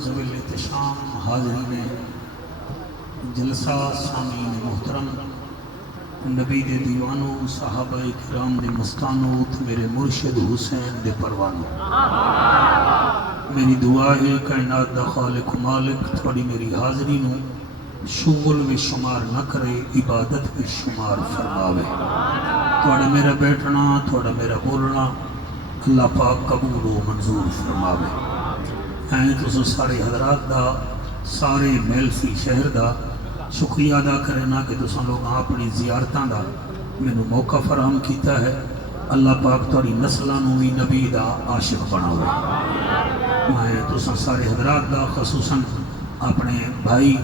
ذویل احتشام حاضرین جلسہ سامعین محترم نبی دے دیوانوں صحابہ کرام دے مستانوں تے میرے مرشد حسین دے پروانوں میری دعا ہے کائنات دا خالق مالک تھوڑی میری حاضری نو شغل میں شمار نہ کرے عبادت میں شمار فرماوے تھوڑا میرا بیٹھنا تھوڑا میرا بولنا اللہ پاک قبول و منظور فرماوے تو سارے حضرات دا سارے میلسی شہر دا شکریہ ادا کرنا کہ تساں لوگ اپنی زیارتاں دا مینوں موقع فراہم کیتا ہے اللہ پاک تاری نسلاں نوں وی نبی دا عاشق بناوے میں تساں سارے حضرات دا خصوصاً اپنے بھائی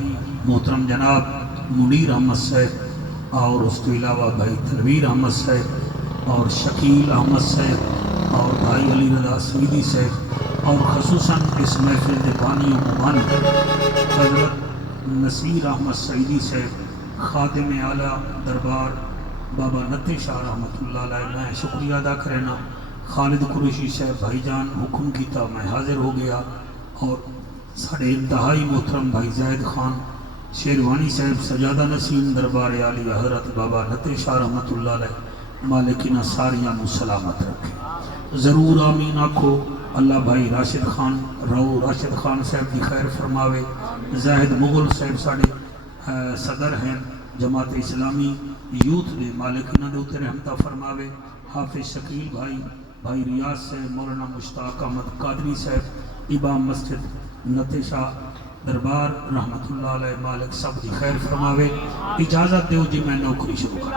محترم جناب منیر احمد صاحب اور اس کے علاوہ بھائی تنویر احمد صاحب اور شکیل احمد صاحب اور بھائی علی رضا سیدی صاحب اور خصوصاً اس محفل کے بانی و مبانی حضرت نصیر احمد سعیدی صاحب خادم اعلیٰ دربار بابا نتے شاہ رحمۃ اللہ علیہ میں شکریہ ادا کرنا خالد قریشی صاحب بھائی جان حکم کیتا میں حاضر ہو گیا اور ساڑھے انتہائی محترم بھائی زید خان شیروانی صاحب سجادہ نسیم دربار عالی حضرت بابا نتے شاہ رحمۃ اللہ علیہ مالکینہ ساریاں نو سلامت رکھے ضرور آمین آکھو اللہ بھائی راشد خان راشد خان صاحب کی خیر فرماوے زاہد مغل صاحب ساڑھے صدر ہیں جماعت اسلامی یوتھ دے مالکینہ دے اتنے رحمتہ فرماوے حافظ شکیل بھائی ریاض صاحب مولانا مشتاق احمد قادری صاحب امام مسجد نتے شاہ دربار رحمت اللہ علیہ مالک سب دی خیر فرماوے اجازت دیو جی میں نوکری شروع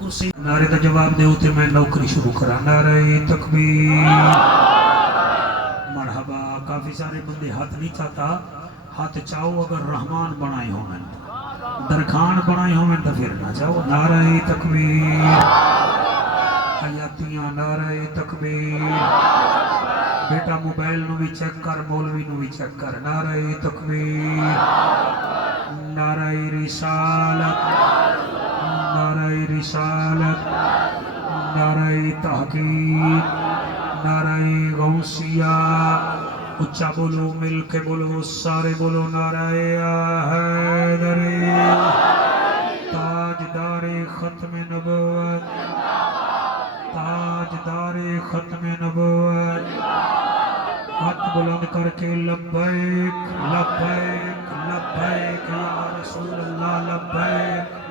کرسی نعرے کا جواب دیو تے میں نوکری شروع کرا نعرہ تکبیر مرحبا کافی سارے بندے ہاتھ نہیں چاہتا ہاتھ چاہو اگر رحمان بنائے ہو میں درخان بنائے ہو میں تو پھر نہ چاہو نعرہ تکبیر حیاتیاں نعرہ تکبیر بیٹا موبائل نو بھی چیک کر مولوی نو بھی چیک کر نعرہ تکبیر نعرہ رسالت نعرہ رسالت نعرہ تحقیق نعرہ غوثیہ اچھا بولو مل کے بولو سارے بولو نعرہ حیدری تاجدار ختم نبوت تاجدار ختم نبوت ہاتھ بلند کر کے لبیک لبیک لبیک یا رسول اللہ لبیک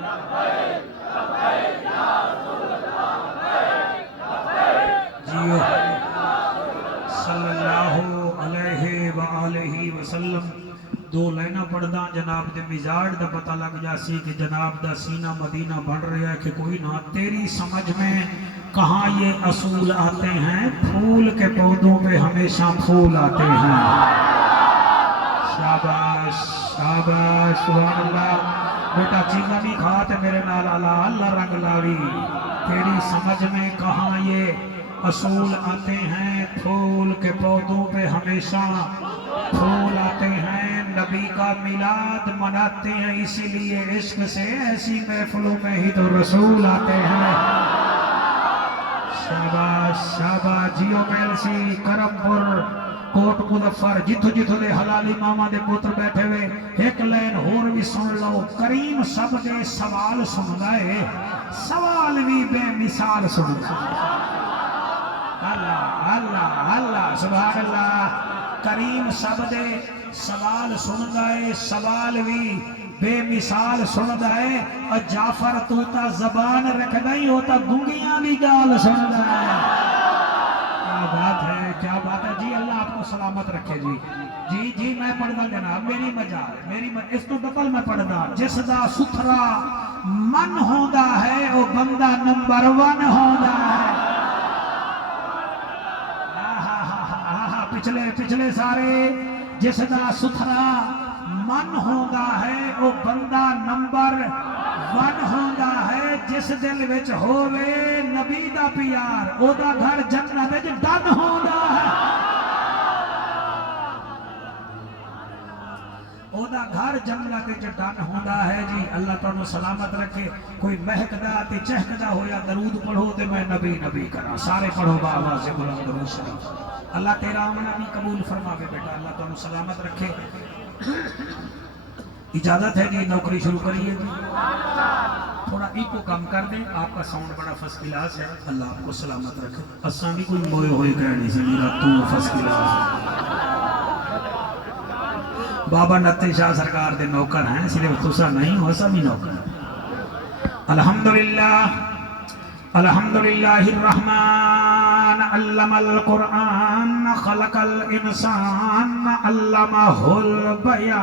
جیو صلی اللہ علیہ وآلہ وسلم دو لائنہ پڑھدا جناب دے مزاج دا پتہ لگ جاسی کہ جناب دا سینہ مدینہ بن رہا ہے کہ کوئی نہ تیری سمجھ میں کہاں یہ اصول آتے ہیں پھول کے پودوں پہ ہمیشہ پھول آتے ہیں شاباش شاباش سبحان اللہ بیٹا چیزہ نہیں کھاتے میرے نال اللہ رنگ لاوی تیری سمجھ میں کہاں یہ اصول آتے ہیں پھول کے پودوں پہ ہمیشہ پھول آتے ہیں نبی کا میلاد مناتے ہیں اسی لیے عشق سے ایسی محفلوں میں ہی تو رسول آتے ہیں شاباش شاباش جیو میلسی کرم پور کوٹ مظفر جتھو جتھو دے حلالی ماما دے پوتر بیٹھے ہوئے ایک لین ہور بھی سن لو کریم سب دے سوال سن گئے سوال بھی بے مثال سن گئے اللہ اللہ اللہ سبحان اللہ کریم سب دے سوال سن گئے سوال بھی بے مثال سن گئے اور جعفر توتا زبان رکھ نہیں ہوتا گنگیاں بھی گال سن گئے کیا بات ہے جی اللہ آپ کو سلامت رکھے جی میں پڑھنا جناب میری مجال اس تو ڈبل میں پڑھنا جس دا ستھرا من ہوندا ہے وہ بندہ نمبر 1 ہوندا ہے پچھلے سارے جس دا ستھرا من ہوندا ہے وہ بندہ نمبر 1 ہوندا ہے جس دل وچ ہووے نبی دا پیار او دا گھر جنت وچ ڈن ہوندا ہے او دا گھر جنت وچ ڈن ہوندا ہے جی اللہ تعالیٰ سلامت رکھے کوئی مہکدا تے چہکدا ہویا درود پڑھو تے میں نبی نبی کراں سارے پڑھو با آواز بلند درود شریف اللہ تیرا آمنا بھی قبول فرماوے بیٹا، اللہ تمہیں سلامت رکھے۔ اجازت ہے کہ نوکری شروع کریے گی، تھوڑا ایکو کم کر دیں، آپ کا ساؤنڈ بڑا فرسٹ کلاس ہے، اللہ آپ کو سلامت رکھے۔ اساں بھی کوئی موئے ہوئے کہنے سے میرا تو فرسٹ کلاس ہے۔ بابا نتے شاہ سرکار دے نوکر ہیں، صرف تسا نہیں ہو، سبھی نوکر ہیں۔ الحمدللہ الحمدللہ الرحمن علم القرآن خلق الانسان علمہ البیان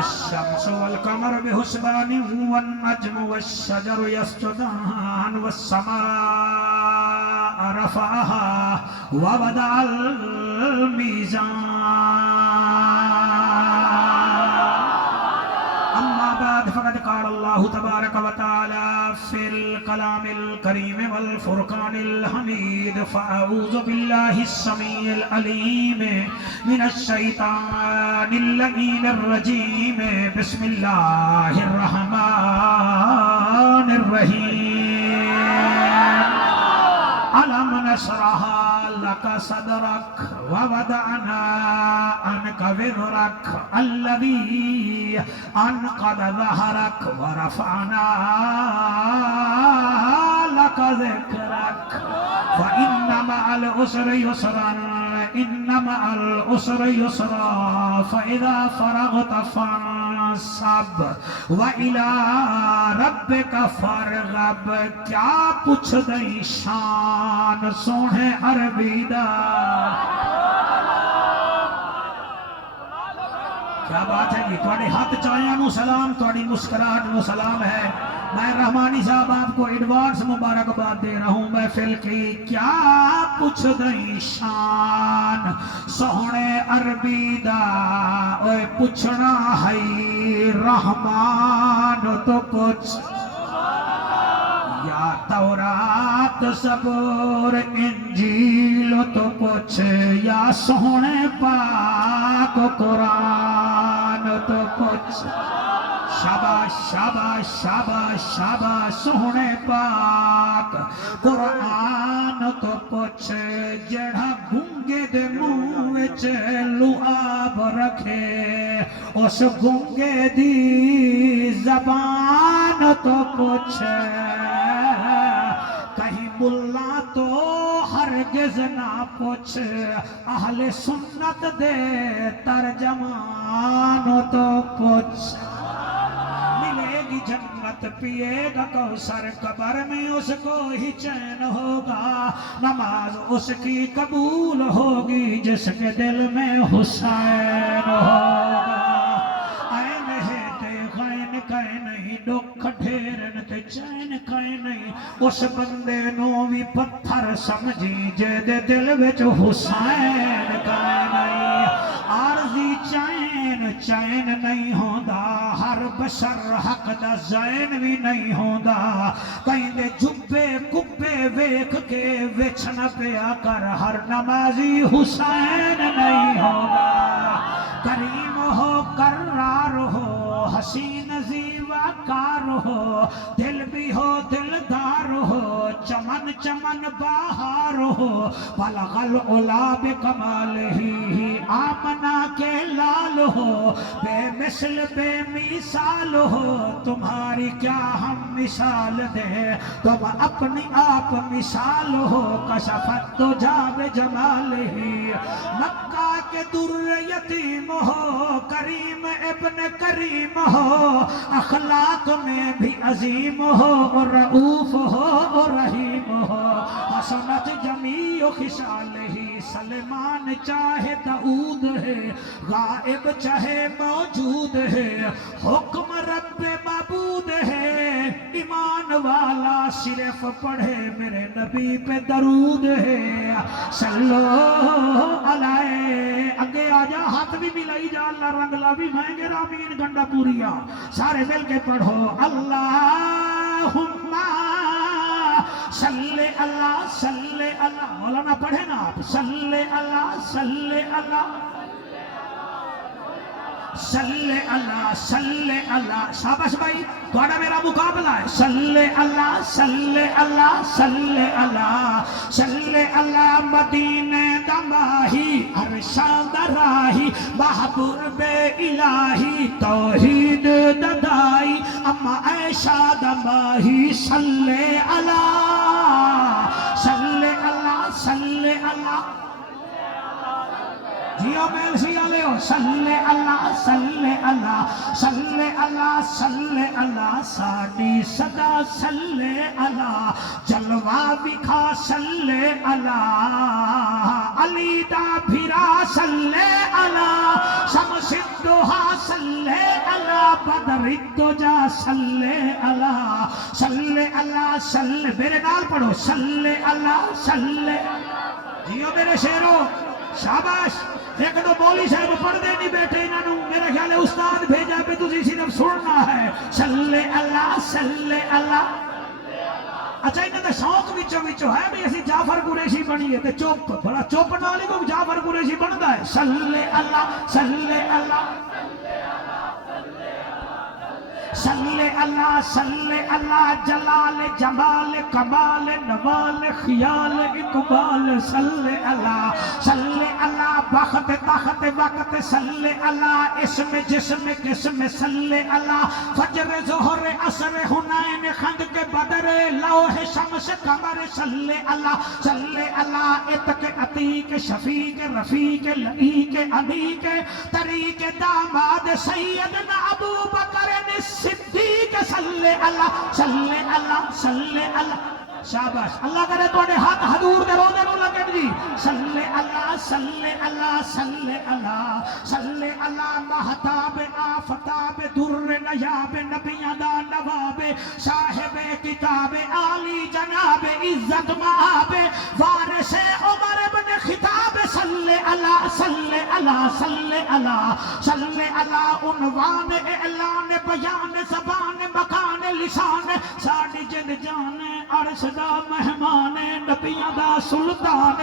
الشمس والقمر بحسبان والنجم والشجر يسجدان والسماء رفعها ووضع الميزان فقد قال الله تبارك وتعالى في الكلام الكريم والفرقان الحميد فأعوذ بالله السميع العليم من الشيطان اللعين الرجيم بسم الله الرحمن الرحيم ألم نشرح لك صدرك ووضعنا عنك وزرك الذي أنقض ظهرك ورفعنا لك ذكرك فإن مع العسر يسرا إن مع العسر يسرا فإذا فرغت فانصب وإلى ربك فارغب۔ کیا پوچھ دئی شان سونے عربی دا، کیا بات ہے جی، تھوڑے ہاتھ چاہیاں نو سلام، تھوڑی مسکراہٹ نو سلام ہے۔ میں رحمانی صاحب آپ کو ایڈوانس مبارکباد دے رہا ہوں محفل کی۔ کیا پوچھ دئی شان سونے عربی دا، اوے پوچھنا ہے رحمان تو پوچھ، یا تورات زبور انجیل تو پوچھ، یا سونے پاک قرآن تو پوچھ۔ شاباش شاباش شاباش شاباش سونے پاک قرآن تو پوچھ، جڑا گونگے دے منہ وچ لعاب رکھے اس گونگے دی زبان تو پوچھ۔ کہیں ملا تو ہرگز نہ پوچھ، اہل سنت دے ترجمان تو پوچھ۔ ملے گی جنت پیے گا کوثر، قبر میں اس کو ہی چین ہوگا، نماز اس کی قبول ہوگی جس کے دل میں حسین ہوگا۔ این ہے تے غین کہیں نہیں، دکھ ڈھیرن تے چین کہیں نہیں، اس بندے نو بھی پتھر سمجھی جے دے دل وچ حسین کہیں نہیں۔ عارضی چین نہیں ہوندا، ہر بشر حق دا زین بھی نہیں ہوندا، کہیں دے جھبے کبے ویکھ کے وچ نہ پیا کر، ہر نمازی حسین نہیں ہوندا۔ کریم ہو کرار ہو حسین زیوہ کار ہو، دل بھی ہو دلدار ہو، چمن چمن بہار ہو، بلغ العلا بکمالہی آمنہ کے لال ہو، بے مثل بے مثال ہو، تمہاری کیا ہم مثال دیں، تم اپنی آپ مثال ہو، کشفت تجھا بجمالہی۔ مکہ کے در یتیم ہو، کریم ابن کریم ہو، اخلاق میں بھی عظیم ہو، رؤوف ہو رحیم ہو، حسنت جمیع خصالہ، سلمان چاہے داؤد ہے، غائب چاہے موجود ہے، حکم رب معبود ہے، ایمان والا صرف پڑھے میرے نبی پہ درود ہے، صلو علیہ۔ اگے آجا ہاتھ بھی ملائی جا، اللہ رنگلا بھی مہنگے رامین گنڈا پوریا، سارے مل کے پڑھو اللہم صلی اللہ صلی اللہ، مولانا پڑھے نا آپ، صلی اللہ صلی اللہ۔ صلی اللہ صلی اللہ. شاباش بھائی تھوڑا میرا مقابلہ ہے. صلی اللہ صلی اللہ صلی اللہ صلی اللہ. مدینے دا ماہی عرشاں دا راہی محبوب الہی توحید دا دائی اما عائشہ دا ماہی. صلی اللہ صلی اللہ صلی اللہ. جیو میل سی آلے ہو. صلی اللہ صلی اللہ صلی اللہ صلی اللہ. ساڑی صدا صلی اللہ جلوہ بکھا صلی اللہ. علی دا بھرا صلی اللہ شمس الدوحہ صلی اللہ بدر الدجا صلی اللہ صلی اللہ صلی. میرے نال پڑھو صلی اللہ صلی. جیو میرے شیرو شاباش. ایک تو مولی صاحب پڑھ دے نہیں بیٹھے انہوں میرا خیال ہے استاد بھیجا پہ تسی صرف سننا ہے. صلی اللہ صلی اللہ. اچھا انہوں نے شوق وچوں ہے بھی اسی جعفر قریشی بنی ہے تے چوپ بڑا چوپ نالی کو جعفر قریشی بنتا ہے. صلی اللہ صلی اللہ صلی اللہ صلی اللہ. جلال جمال کمال نوال خیال اقبال صلی اللہ صلی اللہ. بخت تخت وقت صلی اللہ. اسم جسم قسم صلی اللہ. فجر ظہر عصر حنین خندق بدر لوح شمس قمر صلی اللہ صلی اللہ. اتق عتیق شفیق رفیق لعیق انیق طریق داماد سیدنا ابو بکر صدیق صلی اللہ صلی اللہ صلی اللہ. شاباش. اللہ کرے توڑے ہاتھ حضور دے روزے نو لگن جی. صلی اللہ صلی اللہ صلی اللہ صلی اللہ. مہتاب آفتاب در نیاب نبیاں دا نواب صاحب کتاب عالی جناب عزت مآب وارث عمر ابن خطاب صلی اللہ صلی اللہ صلی اللہ صلی اللہ. عنوان اعلان بیان زبان مکان لسان ساڑی جن جان عرش دا مہمان نبیاں دا سلطان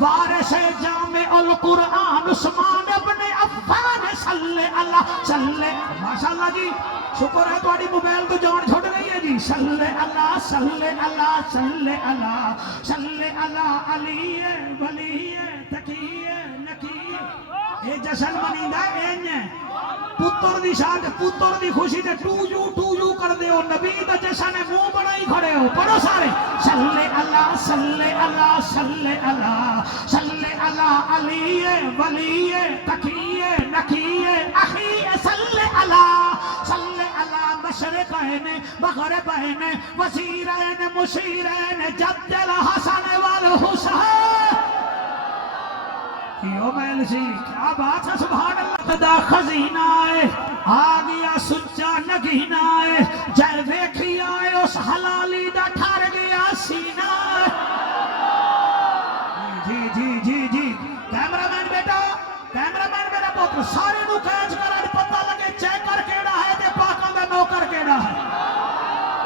وارث جامع القرآن عثمان ابن عفان صلی اللہ صلی. ماشاءاللہ جی شکر ہے تھوڑی موبائل تو جان چھوڑ گئی ہے جی. صلی اللہ صلی اللہ صلی اللہ صلی اللہ. علی ولی تقی نقی. اے جشن منیدا اینج پتر دی شاد پتر دی خوشی تے ٹو یو کر دیو. نبی دا جشن منہ بڑائی کھڑے ہو. پڑھو سارے. صلی اللہ صلی اللہ صلی اللہ صلی اللہ. علی ولی تقی نقی اخی صلی اللہ صلی اللہ. مشرقین مغربین وزیرین مشیرین جد الحسن والحسین. کیوں میل سی کیا بات ہے. سبحان اللہ. خدا خزینہ ہے آ گیا سچا نگینہ ہے جے ویکھی آئے اس حلالی دا ٹھار گیا سینہ. جی جی جی جی. کیمرامین بیٹا کیمرامین میرا پوتر سارے نو کیچ کر اج پتہ لگے چیکر کیڑا ہے تے پاکاں دا نوکر کیڑا ہے.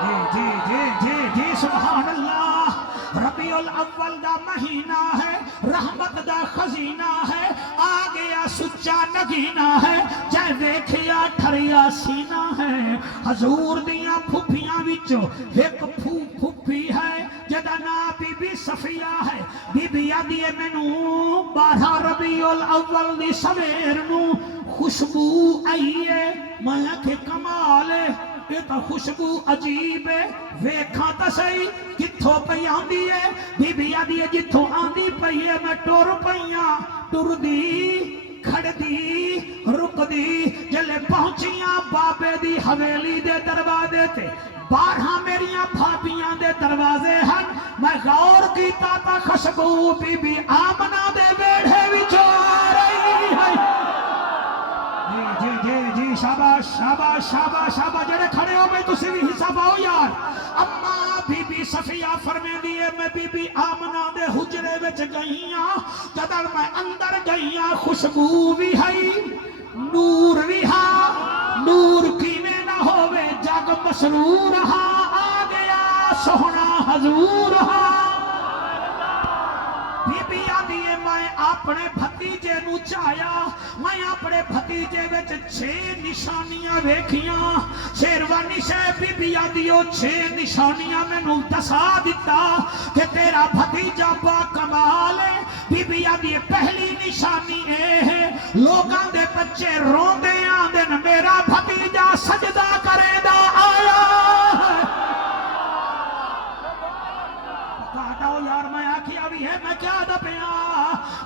جی جی جی جی جی. سبحان اللہ. ربیع الاول دا مہینہ ہے رحمت دا خزینہ ہے آ گیا سچا نگینہ ہے جے ویکھیا ٹھریا سینہ ہے. حضور دیاں پھپھیاں وچوں ایک پھپھی ہے جدا نام بی بی صفیہ ہے. بی بی آدھی مینوں 12 ربیع الاول دی سویر نو خوشبو آئیے میں کہ کمال ہے. یہ تو خوشبو عجیب ہے ویکھاں تا صحیح کتھوں پئی آندی ہے. بی بی آدھی جتھوں آندی پئی ہے میں ٹر پئیاں ٹر دی کھڑ دی رک دی جلے پہنچیاں بابے دی حویلی دے دروازے تے. 12 میریاں بھابیاں دے دروازے ہن. میں غور کیتا تا خوشبو بی بی آمنہ دے ویڑھے وچوں آ رہی ہے. جی جی جی. شاباش شاباش شاباش شاباش. جڑے کھڑے ہو گئے تسی بھی حصہ پاؤ یار. اما بی بی صفیہ فرمے دیئے میں بی بی آمنہ دے حجرے وچ گئیاں جدر میں اندر گئیاں خوشبو بھی ہے نور بھی ہاں. نور کیویں نہ ہووے جگ مسرور ہاں. آ گیا سوہنا حضور ہاں. بی بی آدھی میں اپنے بھتیجے نو چایا میں اپنے بھتیجے وچ 6 نشانیاں ویکھیاں شیروانی شے بی بی آدیو 6 نشانیاں مینوں دسا دتا کہ تیرا بھتیجا با کمال ہے بی بی آدی پہلی نشانی اے ہے لوگاں دے بچے روندے آندے میرا بھتیجا سجدہ کرے دا آیا یار میں آکھیا بھی ہے میں کیا دا پیا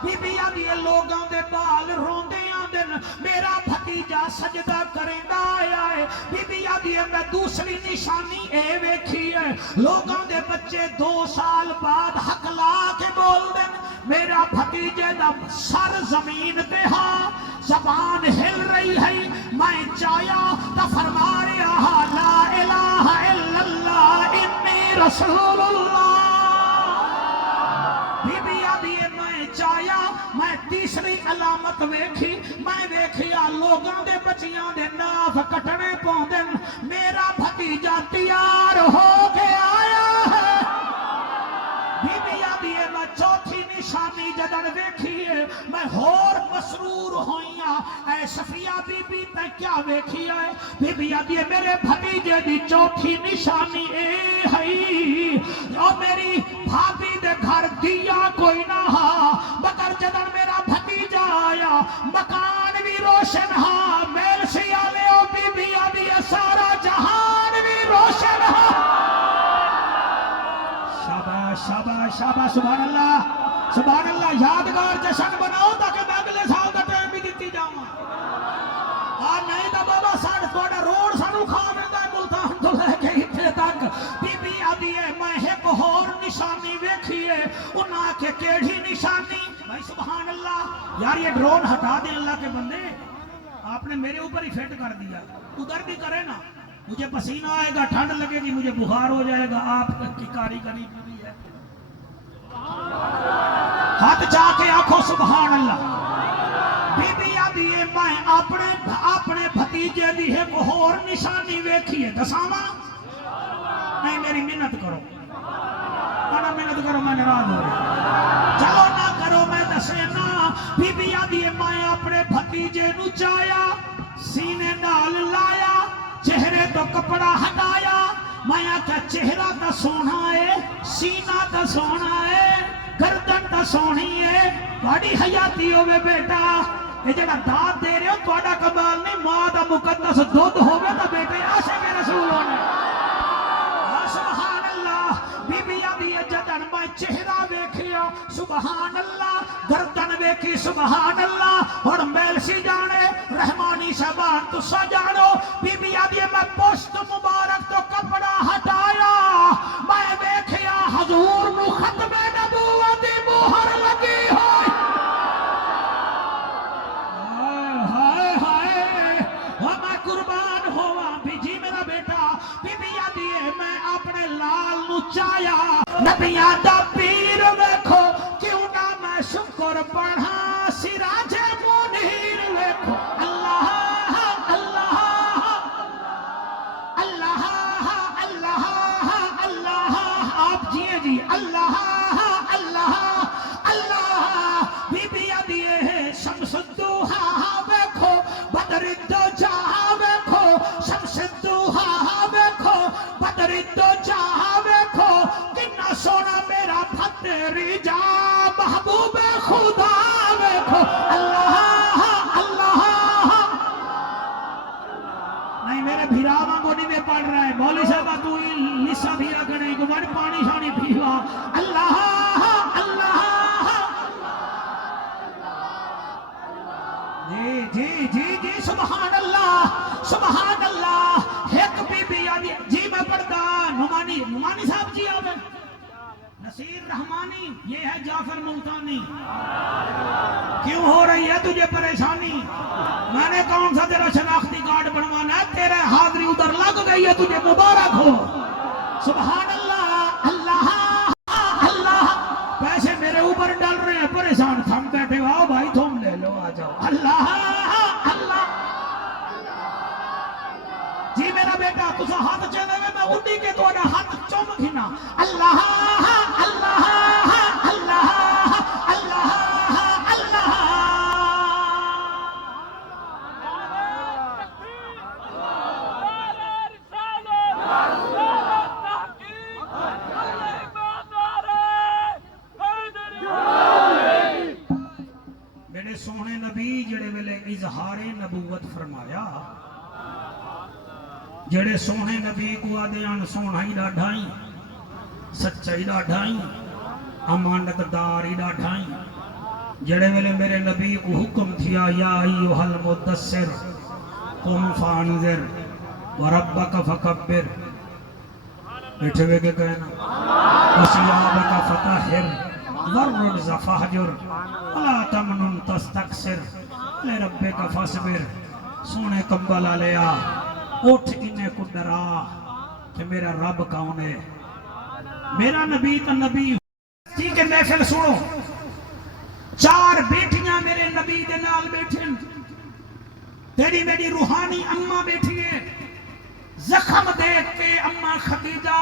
بی بی آدھی لوگاں دے بال روندے آندن میرا بھتیجا سجدہ کریندا آیا ہے بی بی آدھی میں دوسری نشانی اے ویکھی ہے لوگاں دے بچے 2 سال بعد حق لا کے بول دن میرا بھتیجے دا سر زمین پہ ہاں زبان ہل رہی ہے میں چایا تا فرما رہا لا الہ الا اللہ انی رسول اللہ چایا میں تیسری علامت ویکھی میں ویکھیا لوگاں دے بچیاں دے ناف کٹنے پوندن میرا بھتیجا تیار ہو کے آیا ہے بی بی آدھی میں چوتھی نشانی جدن ویکھی ہے میں ہور مسرور ہوئیاں اے صفیہ بی بی تے کیا ویکھی ہے بی بی آدھی میرے بھتیجے دی چوتھی نشانی اے ہے او میری بھابی دے گھر دیا کوئی نہ ہا مگر جدن میرا بھتیجا آیا مکان بھی روشن ہا میل سیالے او بی بی آدھی سارا جہان بھی روشن ہا شاباش شاباش شاباش سبحان اللہ یادگار جشن بناؤ تاکہ میں اگلے سال کا ٹائم بھی دیتی جاؤں نہیں تو بابا ساڑھ توڑا روڑ سانو کھا ملتا ہے ملتان تو لے کے اتنے تک بی بی آدھی ہے میں ایک اور نشانی ویکھی ہے انہاں کے کیڑھی نشانی بھائی سبحان اللہ یار یہ ڈرون ہٹا دیں اللہ کے بندے آپ نے میرے اوپر ہی فیٹ کر دیا ادھر بھی کرے نا مجھے پسینہ آئے گا ٹھنڈ لگے گی مجھے بخار ہو جائے گا آپ کی کاریگری پوری ہے ہاتھ جا کے آنکھوں سبحان اللہ بی بی آدھی ہے میں اپنے بھتیجے دی ایک اور نشانی ویکھی ہے دساما نہیں میری منت کرو منت کرو میں ناراض ہو رہا چلو نہ کرو میں دسے نا بی بی آدھی ہے میں اپنے بھتیجے نو چایا سینے نال لایا چہرے تو کپڑا ہٹایا میں کیا چہرہ تا سونا ہے سینہ تا سونا ہے گردن تا سونی ہے بڑی حیاتی ہوئے بیٹا یہ جڑا داد دے رہے ہو توڑا کمال نہیں ماں دا مقدس دودھ ہوئے تا بیٹے عاشق رسول ہونے سبحان اللہ بی بی آدھی جدن میں چہرہ ویکھیا سبحان اللہ گردن ویکھی سبحان اللہ اور میل سی جانے رحمانی شبان تو سا جانو بی بی آدھی میں پشت مبارک تو کپڑا ہٹایا میں ویکھیا حضور نو ختم نبوتی مہر لگی ہوئی میں قربان ہوا بھی جی میرا بیٹا بی بی آدھی ہے میں اپنے لال نو چایا نبیاں دا پیر ویکھو کیوں نہ میں شکر پڑھا سراج منیر ویکھو اللہ اللہ اللہ اللہ اللہ آپ جیے جی اللہ اللہ اللہ بی بی آدھی ہے شمس الدوحا ویکھو بدر الدجا ویکھو شمس الدوحا ویکھو بدر الدجا ویکھو کنا سونا میرا بھتری جا محبوب خدا ویکھو اللہ اللہ نہیں میرے بھیراما گونی میں پڑھ رہا ہے مولی صاحبہ تو لسا بھیرا کرنے کو بڑی پانی شانی پیوا اللہ اللہ جی سبحان اللہ ایک بی بی آدھی جی میں پڑھتا نمانی صاحب جی آوے نصیر رحمانی یہ ہے جعفر ملتانی کیوں ہو رہی ہے تجھے پریشانی میں نے کون سا تیرا شناختی کارڈ بنوانا ہے تیرے حاضری ادھر لگ گئی ہے تجھے مبارک ہو سبحان اللہ اللہ اللہ پیسے میرے اوپر ڈال رہے ہیں پریشان تھم بیٹھے آؤ بھائی تم لے لو آ جاؤ اللہ اللہ جی میرا بیٹا تسا ہاتھ چلے میں اٹھی کے توڑا ہاتھ چوم گھنا اللہ اللہ اللہ اللہ نبوت فرمایا جڑے سونے نبی کو آدھیان سونا ہی ڈاڑھائیں سچائی ڈاڑھائیں امانت داری ڈاڑھائیں جڑے ویلے میرے نبی کو حکم تھیا یا ایوہ المدثر قم فانذر وربک فکبر بیٹھے ہوئے کے کہنا وثیابک فطہر والرجز فہجر ولا تمنن تستکثر لربک فاصبر سونے کمبل لیا اٹھ انہیں کو ڈرا کہ میرا رب کون ہے میرا نبی تو نبی ٹھیک ہے محفل سنو چار بیٹیاں میرے نبی دے نال بیٹھیں تیری میری روحانی اماں بیٹھی ہے زخم دیکھ کے اماں خدیجہ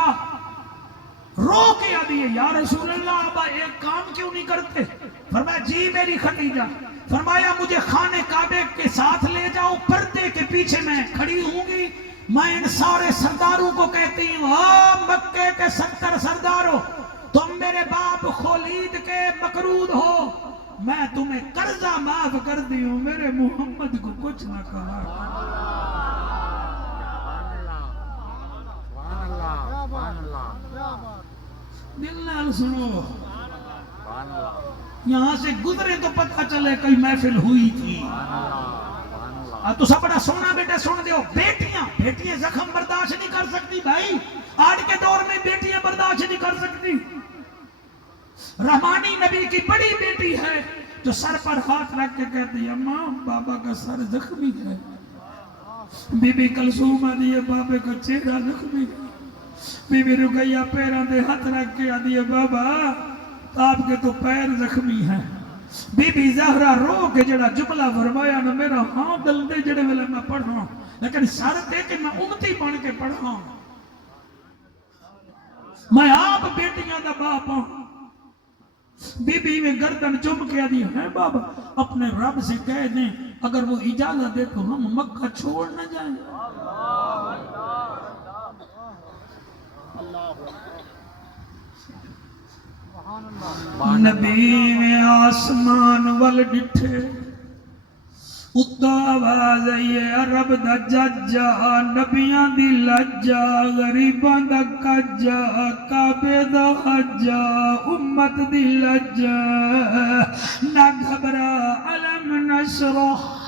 رو کے آدھی ہے یا رسول اللہ ابا ایک کام کیوں نہیں کرتے فرمایا جی میری خدیجہ فرمایا مجھے خانے کعبے کے ساتھ لے جاؤ پردے کے پیچھے میں کھڑی ہوں گی میں ان سارے سرداروں کو کہتی ہوں مکے کے 70 سرداروں تم میرے باپ خولید کے مقرود ہو میں تمہیں قرضہ معاف کر دی ہوں میرے محمد کو کچھ نہ کہا دل نال سنو یہاں سے گزرے تو پتہ چلے کئی محفل ہوئی تھی تو سب بڑا سونا بیٹا سن دیو بیٹیاں زخم برداشت نہیں کر سکتی بھائی آج کے دور میں بیٹیاں برداشت نہیں کر سکتی رحمانی نبی کی بڑی بیٹی ہے جو سر پر ہاتھ رکھ کے کہتی ہے ماں بابا کا سر زخمی ہے بی بی کلثوم آدھی ہے بابے کا چہرہ زخمی ہے بی بی رقیہ پیران دے ہاتھ رکھ کے آدھی ہے بابا آپ کے تو پیر زخمی ہیں بی بی زہرہ رو کے جڑا جملہ فرمایا نا میرا ہاں دل دے جڑے ویلے میں پڑھا لیکن سر دے کہ میں امتی بن کے پڑھا میں آپ بیٹیاں دا باپ ہوں بی بی میں گردن چم کے آدھی ہے بابا اپنے رب سے کہہ دیں اگر وہ اجازت دے تو ہم مکہ چھوڑ نہ جائیں نبی میں آسمان وال ڈٹھے اتھا آواز ہے رب دا ججا نبیاں دی لجا غریباں دا کجا کعبے دا حجا امت دی لجا نہ گھبرا علم نشرح